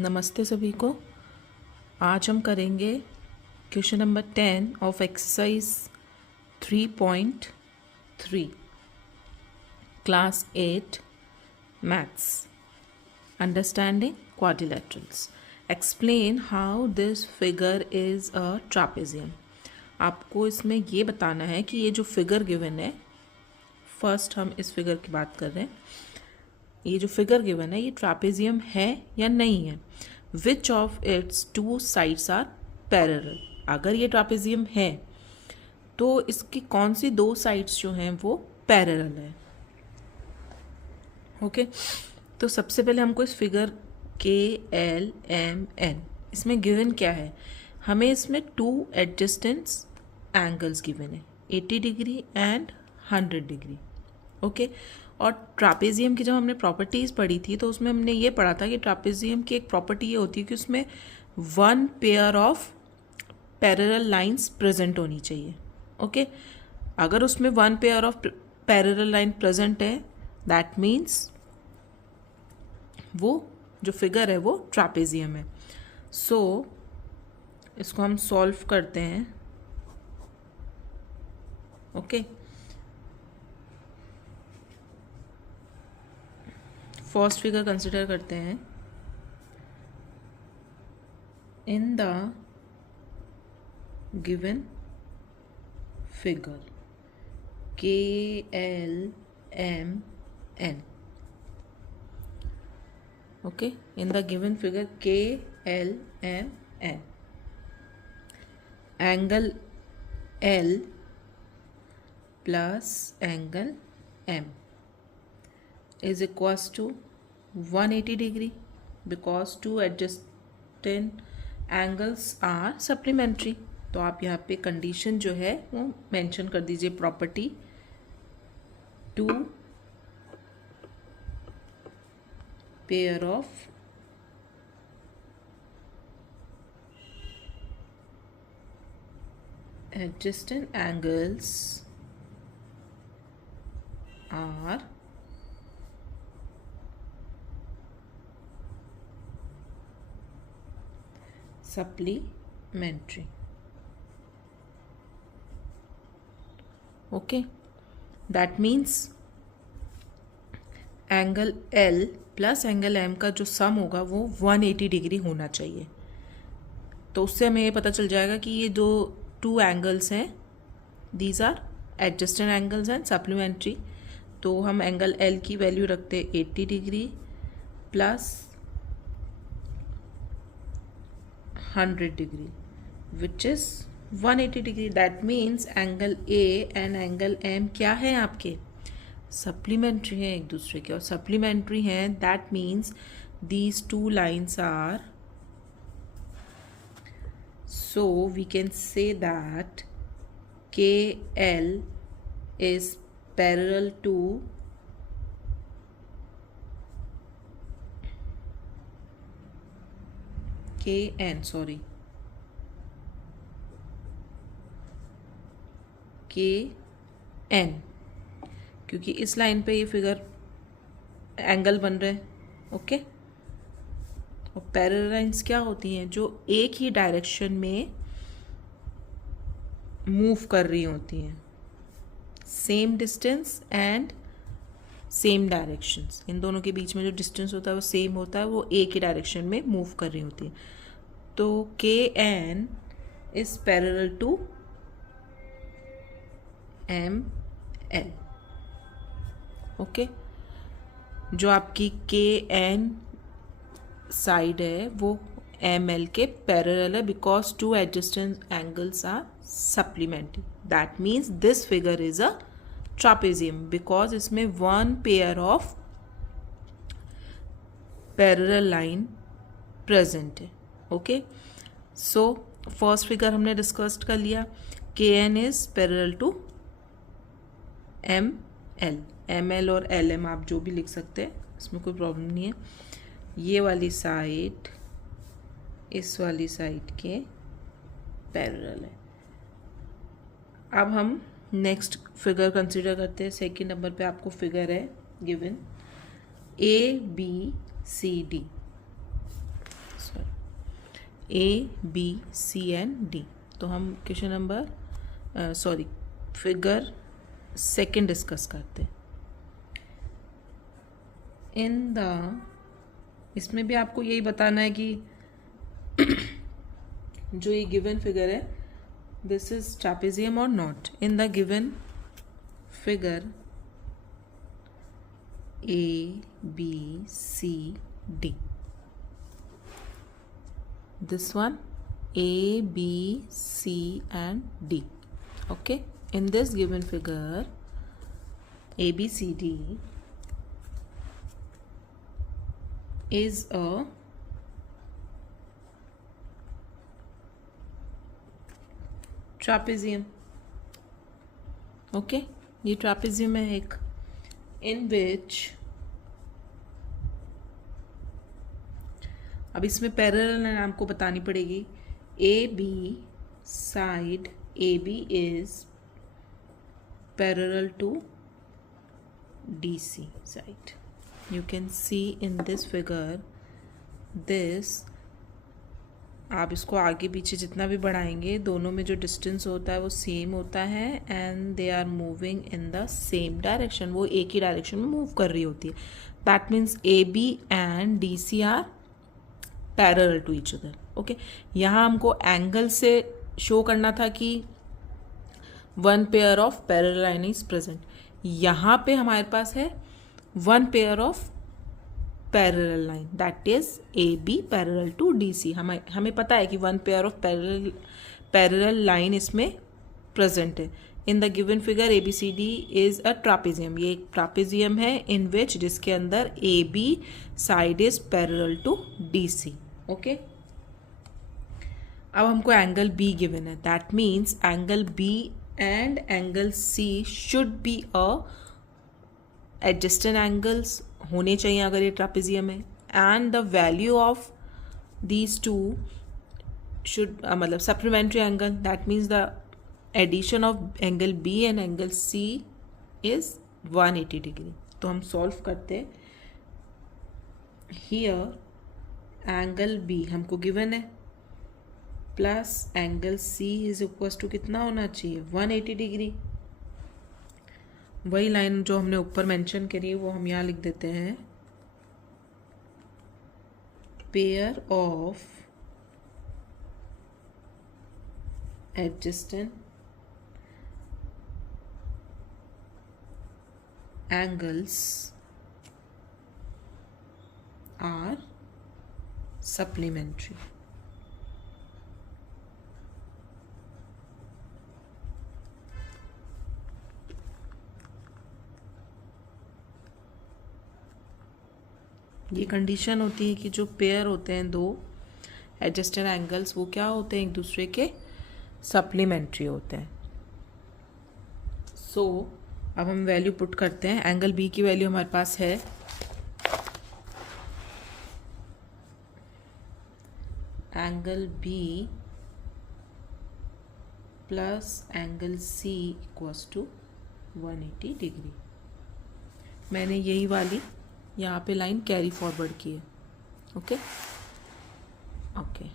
नमस्ते सभी को। आज हम करेंगे question number 10 of exercise 3.3 class 8 maths understanding quadrilaterals. Explain how this figure is a trapezium. आपको इसमें ये बताना है कि ये जो फिगर गिवन है, फर्स्ट हम इस फिगर की बात कर रहे हैं। ये जो फिगर गिवन है ये ट्रापेजियम है या नहीं है। Which of its two sides are parallel. अगर ये ट्रापेजियम है तो इसकी कौन सी दो साइड्स जो हैं वो पैरेलल है। ओके, तो सबसे पहले हमको इस फिगर KLMN इसमें गिवन क्या है। हमें इसमें टू एडजस्टेंस एंगल्स गिवन है, 80 डिग्री एंड 100 डिग्री। ओके, और ट्रापेजियम की जब हमने प्रॉपर्टीज़ पढ़ी थी तो उसमें हमने ये पढ़ा था कि ट्रापेजियम की एक प्रॉपर्टी ये होती है कि उसमें one pair of parallel lines present होनी चाहिए। ओके, अगर उसमें one pair of parallel line present है दैट मीन्स वो जो फिगर है वो ट्रापेजियम है। सो इसको हम सॉल्व करते हैं। ओके, फर्स्ट फिगर कंसिडर करते हैं। इन the given figure KLMN, okay, in the given figure KLMN, angle L plus angle M is equals to 180 degree because two adjacent angles are supplementary। तो आप यहाँ पे कंडीशन जो है वो मेंशन कर दीजिए, property two pair of adjacent angles are supplementary। Okay, that means angle L plus angle M का जो सम होगा वो 180 डिग्री होना चाहिए। तो उससे हमें ये पता चल जाएगा कि ये जो टू एंगल्स हैं these are adjacent angles and supplementary. तो हम एंगल L की वैल्यू रखते 80 degree plus 100 degree which is 180 degree। that means angle A and angle M क्या है आपके, सप्लीमेंट्री हैं एक दूसरे के, और सप्लीमेंट्री हैं that means these two lines are, so we can say that KL is parallel to KN क्योंकि इस लाइन पे ये फिगर एंगल बन रहे हैं। ओके, और पैरेलल लाइंस क्या होती हैं, जो एक ही डायरेक्शन में मूव कर रही होती हैं, same distance and same directions. इन दोनों के बीच में जो डिस्टेंस होता है वो सेम होता है, वो एक ही डायरेक्शन में मूव कर रही होती है। तो KN is parallel to ML। Okay, जो आपकी KN साइड है वो ML के पैरेलल है because two adjacent angles are supplementary. That means this figure is a trapezium because इसमें one pair of parallel line present है। ओके, सो फर्स्ट फिगर हमने discussed कर लिया। KN is parallel to ML। ML और LM आप जो भी लिख सकते हैं, इसमें कोई प्रॉब्लम नहीं है। ये वाली साइड इस वाली साइड के पैरेलल है। अब हम नेक्स्ट फिगर कंसिडर करते हैं। सेकेंड नंबर पे आपको फिगर है given ABCD। A, B, C and D. तो हम question number figure second discuss करते हैं. इसमें भी आपको यही बताना है कि जो ये गिवन फिगर है, दिस इज ट्रापेजियम और not. In the given figure A, B, C, D. This one A, B, C and D. Okay. In this given figure A, B, C, D is a trapezium. Okay. ये trapezium है एक, in which अब इसमें parallel line आपको बतानी पड़ेगी. A B side A B is parallel to D C side. You can see in this figure this. आप इसको आगे पीछे जितना भी बढ़ाएंगे, दोनों में जो डिस्टेंस होता है वो सेम होता है and they are moving in the same direction. वो एक ही डायरेक्शन में मूव कर रही होती है. That means A B and D C are parallel to each other. Okay. यहाँ हमको एंगल से शो करना था कि one pair of parallel line is present. यहाँ पे हमारे पास है one pair of parallel line, that is A B parallel to D C. हमें पता है कि one pair of parallel line इसमें प्रेजेंट है. In the given figure A B C D is a trapezium. ये एक ट्रापेजियम है in which जिसके अंदर A B side is parallel to D C. Okay. अब हमको एंगल बी गिवन है. That means angle B and angle C should be a adjacent angles होने चाहिए अगर ये ट्रापेजियम है. And the value of these two should मतलब supplementary angle. That means the addition of angle B and angle C is 180 degree. तो हम solve करते हैं. हियर एंगल बी हमको गिवन है plus angle C is equal to कितना होना चाहिए, 180 डिग्री. वही लाइन जो हमने ऊपर मेंशन करी है वो हम यहाँ लिख देते हैं. Pair of adjacent angles are supplementary. ये कंडीशन होती है कि जो पेयर होते हैं दो एडजस्टेंट एंगल्स, वो क्या होते हैं, एक दूसरे के सप्लीमेंट्री होते हैं. सो अब हम वैल्यू पुट करते हैं. एंगल बी की वैल्यू हमारे पास है angle B plus angle C equals to 180 degree. मैंने यही वाली यहाँ पे लाइन कैरी फॉरवर्ड की है. ओके.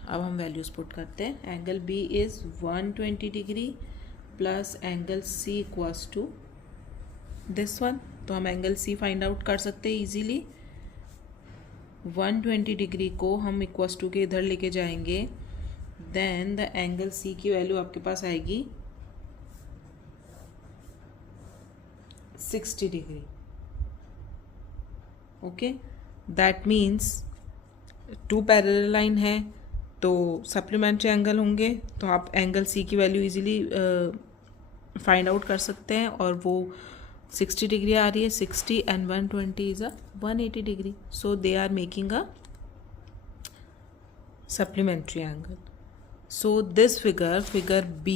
अब हम वैल्यूज पुट करते हैं. Angle B is 120 degree plus angle C equals to this one. तो हम एंगल सी फाइंड आउट कर सकते हैं इजीली. 120 डिग्री को हम इक्वल्स टू के इधर लेके जाएंगे, देन द एंगल सी की वैल्यू आपके पास आएगी 60 degree. Okay. That means two parallel line है तो सप्लीमेंट्री एंगल होंगे, तो आप एंगल सी की वैल्यू इजीली फाइंड आउट कर सकते हैं. और वो 60 डिग्री आ रही है. 60 and 120 is a 180 degree. So they are making a supplementary angle. So this figure B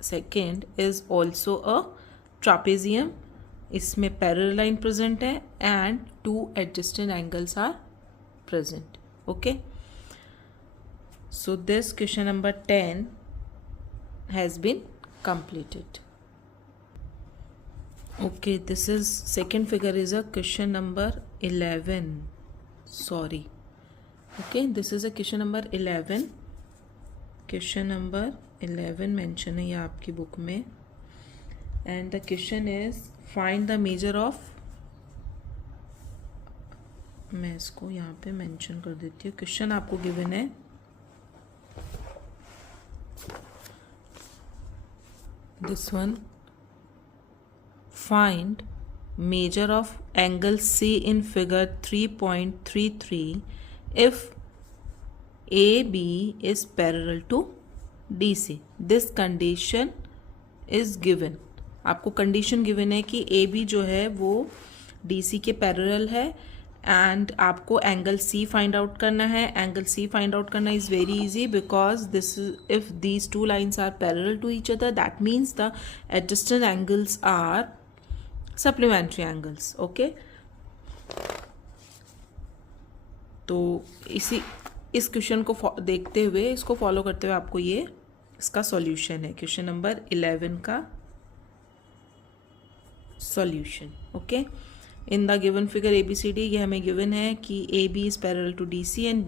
second is also a trapezium. इसमें parallel line present है and two adjacent angles are present. Okay. So this question number 10 has been completed. Okay, this is second figure is a question number 11. Sorry. Okay, this is a question number 11 question number 11 mention है ये आपकी book में, and the question is find the measure of, मैं इसको यहाँ पे mention कर देती हूँ। क्वेश्चन आपको गिवन है this one, find measure of angle C in figure 3.33 if AB is parallel to DC. This condition is given. आपको कंडीशन गिवन है कि AB जो है वो DC के पैरेलल है, एंड आपको एंगल C फाइंड आउट करना है। एंगल C फाइंड आउट करना is very easy because this if these two lines are parallel to each other that means the adjacent angles are supplementary angles. Okay, तो इस question को देखते हुए, इसको follow करते हुए आपको ये इसका सॉल्यूशन है, क्वेश्चन नंबर 11 का solution. Okay, in the given figure ABCD ये हमें गिवन है कि AB is parallel to DC and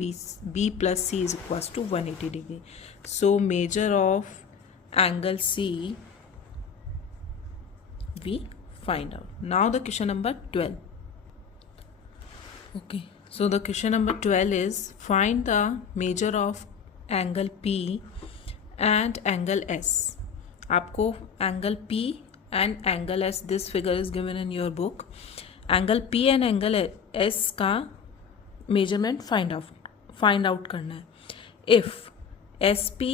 B plus C is equals to 180 degree. So measure of angle C we find out. Now the question number 12. Okay, so the question number 12 is find the measure of angle P and angle S. आपको angle P and angle S, this figure is given in your book. Angle P and angle S का measurement find out करना है. If SP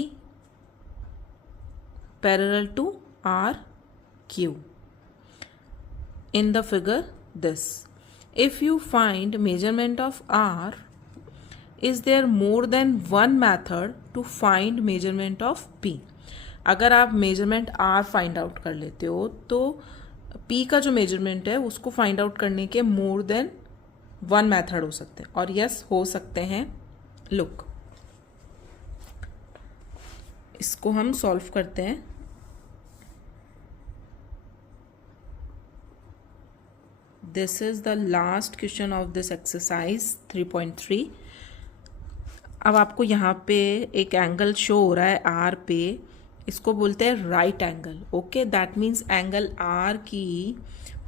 parallel to RQ. In the figure this, if you find measurement of R, is there more than one method to find measurement of P? अगर आप measurement R find out कर लेते हो तो P का जो measurement है उसको find out करने के more than one method हो सकते हैं, और yes हो सकते हैं। Look, इसको हम solve करते हैं। This is the last question of this exercise 3.3. अब आपको यहाँ पे एक एंगल शो हो रहा है R पे, इसको बोलते हैं right angle. Okay, that means angle R की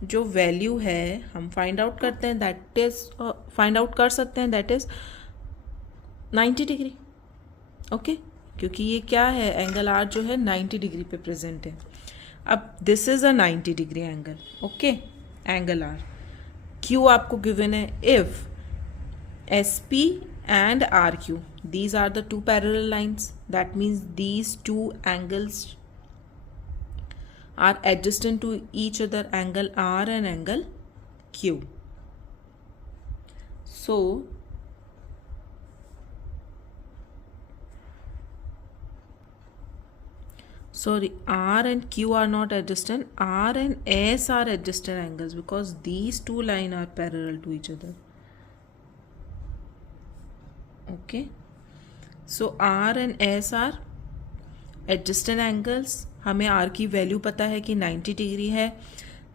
जो वैल्यू है हम फाइंड आउट करते हैं, दैट इज फाइंड आउट कर सकते हैं, दैट इज 90 डिग्री। ओके, क्योंकि ये क्या है, एंगल R जो है 90 डिग्री पे प्रेजेंट है। अब this is a 90 degree angle. Okay, angle R। Q आपको गिवन है, if SP and RQ, these are the two parallel lines, that means these two angles are adjacent to each other, angle R and angle Q. So sorry, R and Q are not adjacent, R and S are adjacent angles because these two lines are parallel to each other. Okay, so R and S are adjacent angles. हमें R की value पता है कि 90 degree है,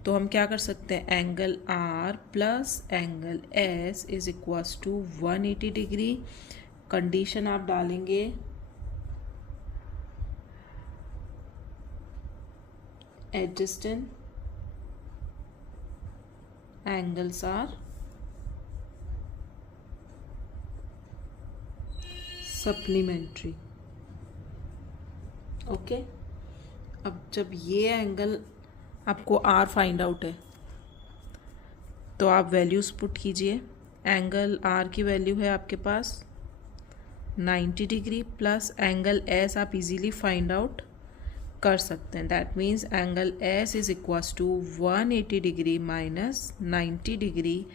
तो हम क्या कर सकते हैं, angle R plus angle S is equals to 180 degree. Condition आप डालेंगे adjacent angles are supplementary. Okay, अब जब ये एंगल आपको R फाइंड आउट है तो आप वैल्यूज पुट कीजिए। एंगल R की वैल्यू है आपके पास 90 डिग्री प्लस एंगल S आप इजीली फाइंड आउट कर सकते हैं, that means angle S is equals to 180 degree minus 90 degree,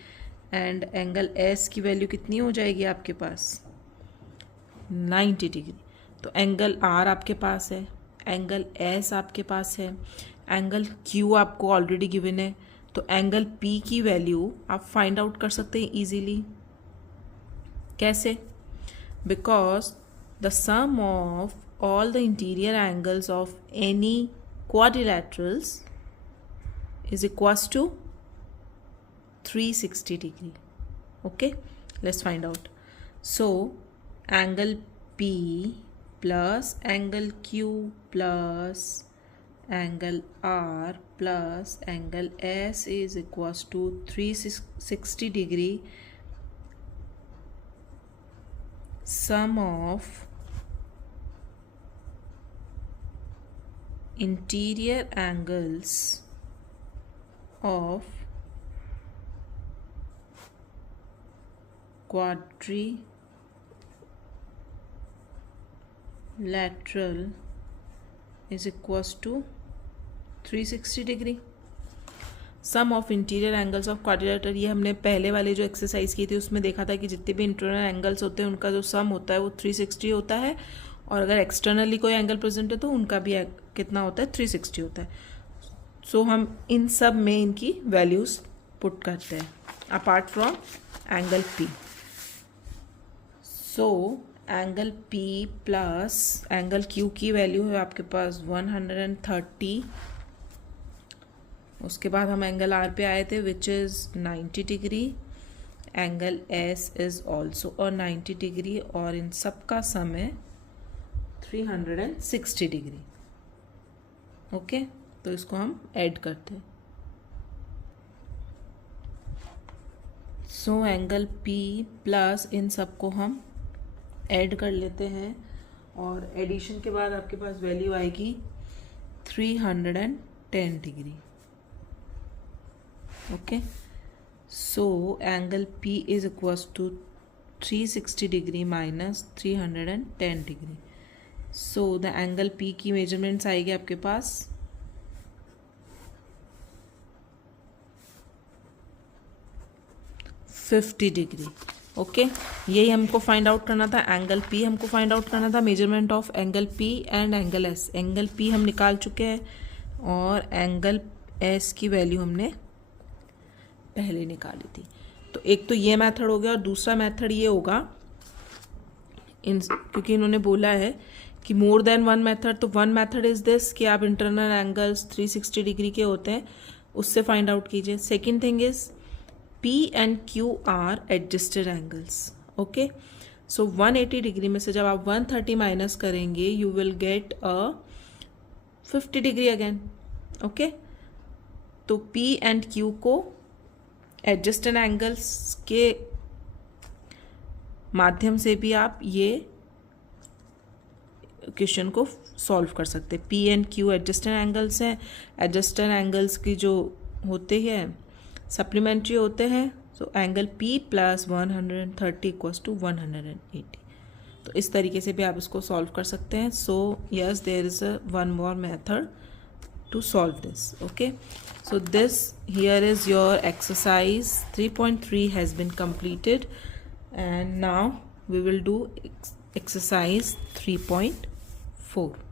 and angle S की वैल्यू कितनी हो जाएगी आपके पास, 90 डिग्री। तो एंगल R आपके पास है, एंगल S आपके पास है, एंगल Q आपको ऑलरेडी गिवन है, तो एंगल P की वैल्यू आप फाइंड आउट कर सकते हैं इजीली। कैसे? Because the sum of all the interior angles of any quadrilaterals is equals to 360 degree. Okay, let's find out. So angle P plus angle Q plus angle R plus angle S is equals to 360 degree sum of interior angles of quadrilateral is equals to 360 degree. Sum of interior angles of quadrilateral, ये हमने पहले वाले जो exercise की थी उसमें देखा था कि जितने भी इंटरनल एंगल्स होते हैं उनका जो सम होता है वो 360 होता है, और अगर एक्सटर्नली कोई एंगल प्रेजेंट है तो उनका भी कितना होता है, 360 होता है. सो हम इन सब में इनकी वैल्यूज़ पुट करते हैं apart from angle P. So angle P plus angle Q की वैल्यू है आपके पास 130. उसके बाद हम एंगल R पे आए थे which is 90 degree. Angle S is also a 90 degree और इन सब का सम है 360 डिग्री. ओके, तो इसको हम ऐड करते हैं. सो एंगल P प्लस इन सब को हम ऐड कर लेते हैं और एडिशन के बाद आपके पास वैल्यू आएगी 310 degree. Okay, so angle P is equals to 360 degree minus 310 degree. So the angle P की मेजरमेंट्स आएगी आपके पास 50 डिग्री. ओके, यही हमको फाइंड आउट करना था. एंगल P हमको फाइंड आउट करना था, measurement of angle P and angle S. Angle P हम निकाल चुके हैं और एंगल S की वैल्यू हमने पहले निकाली थी. तो एक तो ये मेथड हो गया और दूसरा मेथड ये होगा क्योंकि इन्होंने बोला है कि मोर देन वन मेथड. तो वन मेथड इज दिस कि आप इंटरनल एंगल्स 360 डिग्री के होते हैं उससे फाइंड आउट कीजिए. Second thing is P and Q are adjusted angles. Okay, so 180 degree में से जब आप 130 माइनस करेंगे you will get a 50 degree again. Okay, तो P and Q को adjusted angles के माध्यम से भी आप ये क्वेश्चन को सॉल्व कर सकते हैं. P and Q adjusted angles हैं. adjusted angles की जो होते हैं सप्लीमेंट्री होते हैं. So angle P plus 130 equals to 180. तो इस तरीके से भी आप इसको सॉल्व कर सकते हैं. So yes, there is one more method to solve this. Okay, so this here is your exercise 3.3 has been completed and now we will do exercise 3.4.